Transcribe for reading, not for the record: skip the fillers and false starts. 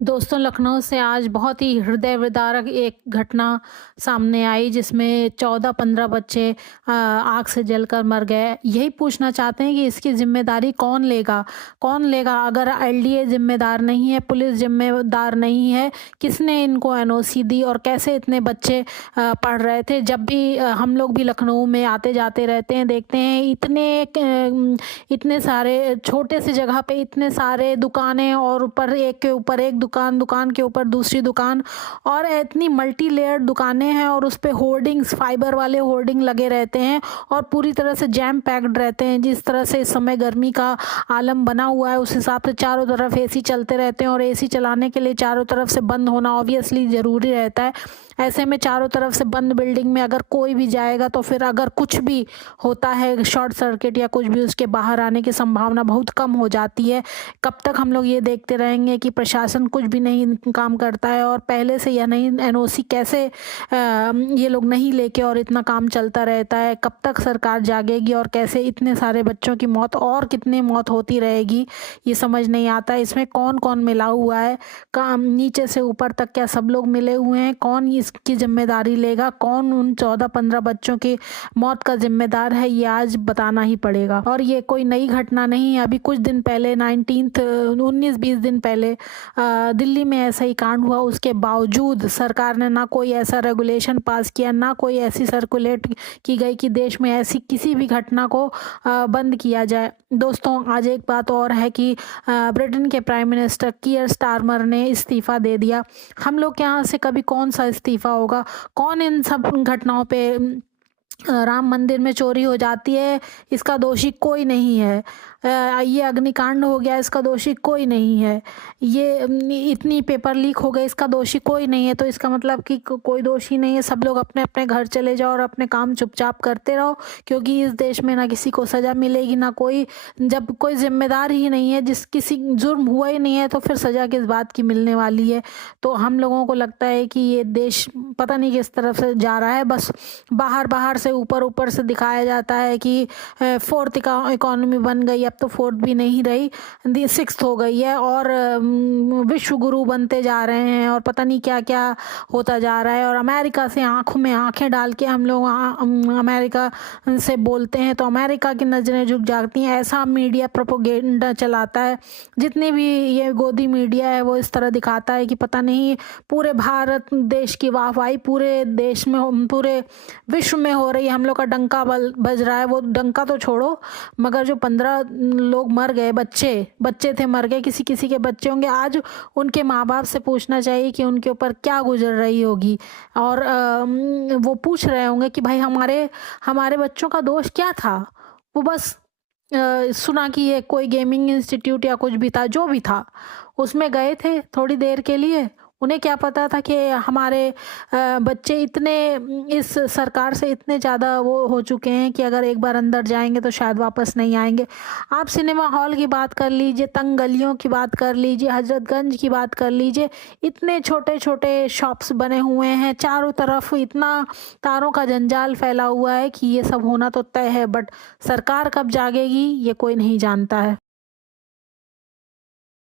दोस्तों, लखनऊ से आज बहुत ही हृदय विदारक एक घटना सामने आई जिसमें 14-15 बच्चे आग से जलकर मर गए। यही पूछना चाहते हैं कि इसकी ज़िम्मेदारी कौन लेगा? कौन लेगा? अगर एलडीए ज़िम्मेदार नहीं है, पुलिस ज़िम्मेदार नहीं है, किसने इनको एनओसी दी और कैसे इतने बच्चे पढ़ रहे थे? जब भी हम लोग भी लखनऊ में आते-जाते रहते हैं, देखते हैं इतने सारे छोटे से जगह पे इतने सारे दुकानें और ऊपर एक के ऊपर एक दुकान, दुकान के ऊपर दूसरी दुकान और इतनी मल्टी लेयर्ड दुकानें हैं और उस पे होर्डिंग्स, फाइबर वाले होर्डिंग लगे रहते हैं और पूरी तरह से जैम पैक्ड रहते हैं। जिस तरह से इस समय गर्मी का आलम बना हुआ है, उस हिसाब से चारों तरफ एसी चलते रहते हैं और एसी चलाने के लिए चारों तरफ से बंद होना ऑब्वियसली ज़रूरी रहता है। ऐसे में चारों तरफ से बंद बिल्डिंग में अगर कोई भी जाएगा तो फिर अगर कुछ भी होता है, शॉर्ट सर्किट या कुछ भी, उसके बाहर आने की संभावना बहुत कम हो जाती है। कब तक हम लोग ये देखते रहेंगे कि प्रशासन कुछ भी नहीं काम करता है और पहले से या नहीं एनओसी कैसे ये लोग नहीं लेके और इतना काम चलता रहता है? कब तक सरकार जागेगी और कैसे इतने सारे बच्चों की मौत और कितनी मौत होती रहेगी, ये समझ नहीं आता। इसमें कौन कौन मिला हुआ है? काम नीचे से ऊपर तक क्या सब लोग मिले हुए हैं? कौन इसकी जिम्मेदारी लेगा? कौन उन 14-15 बच्चों की मौत का जिम्मेदार है? ये आज बताना ही पड़ेगा। और ये कोई नई घटना नहीं है। अभी कुछ दिन पहले 19-20 दिन पहले दिल्ली में ऐसा ही कांड हुआ। उसके बावजूद सरकार ने ना कोई ऐसा रेगुलेशन पास किया, ना कोई ऐसी सर्कुलेट की गई कि देश में ऐसी किसी भी घटना को बंद किया जाए। दोस्तों, आज एक बात और है कि ब्रिटेन के प्राइम मिनिस्टर कीयर स्टारमर ने इस्तीफ़ा दे दिया। हम लोग के यहाँ से कभी कौन सा इस्तीफ़ा होगा? कौन इन सब घटनाओं पे राम मंदिर में चोरी हो जाती है, इसका दोषी कोई नहीं है। ये अग्निकांड हो गया, इसका दोषी कोई नहीं है। ये इतनी पेपर लीक हो गए, इसका दोषी कोई नहीं है। तो इसका मतलब कि कोई दोषी नहीं है। सब लोग अपने अपने घर चले जाओ और अपने काम चुपचाप करते रहो, क्योंकि इस देश में ना किसी को सज़ा मिलेगी, ना कोई, जब कोई जिम्मेदार ही नहीं है, जिस किसी जुर्म हुआ ही नहीं है, तो फिर सज़ा किस बात की मिलने वाली है? तो हम लोगों को लगता है कि ये देश पता नहीं किस तरफ से जा रहा है। बस बाहर बाहर से, ऊपर ऊपर से दिखाया जाता है कि फोर्थ इकोनॉमी बन गई। अब तो फोर्थ भी नहीं रही, सिक्स्थ हो गई है और विश्व गुरु बनते जा रहे हैं और पता नहीं क्या क्या होता जा रहा है। और अमेरिका से आंखों में आंखें डाल के हम लोग अमेरिका से बोलते हैं तो अमेरिका की नज़रें झुक जाती हैं। ऐसा मीडिया प्रोपोगेंडा चलाता है। जितनी भी ये गोदी मीडिया है वो इस तरह दिखाता है कि पता नहीं पूरे भारत देश की वाहवाही पूरे देश में, पूरे विश्व में हो रही है। हम लोग का डंका बज रहा है। वो डंका तो छोड़ो, मगर जो 15 लोग मर गए, बच्चे थे, मर गए, किसी किसी के बच्चे होंगे। आज उनके माँ बाप से पूछना चाहिए कि उनके ऊपर क्या गुजर रही होगी और वो पूछ रहे होंगे कि भाई हमारे बच्चों का दोष क्या था? वो बस सुना कि ये कोई गेमिंग इंस्टीट्यूट या कुछ भी था, जो भी था, उसमें गए थे थोड़ी देर के लिए। उन्हें क्या पता था कि हमारे बच्चे इतने इस सरकार से इतने ज़्यादा वो हो चुके हैं कि अगर एक बार अंदर जाएंगे तो शायद वापस नहीं आएंगे। आप सिनेमा हॉल की बात कर लीजिए, तंग गलियों की बात कर लीजिए, हजरतगंज की बात कर लीजिए, इतने छोटे छोटे शॉप्स बने हुए हैं, चारों तरफ इतना तारों का जंजाल फैला हुआ है कि ये सब होना तो तय है। बट सरकार कब जागेगी ये कोई नहीं जानता है।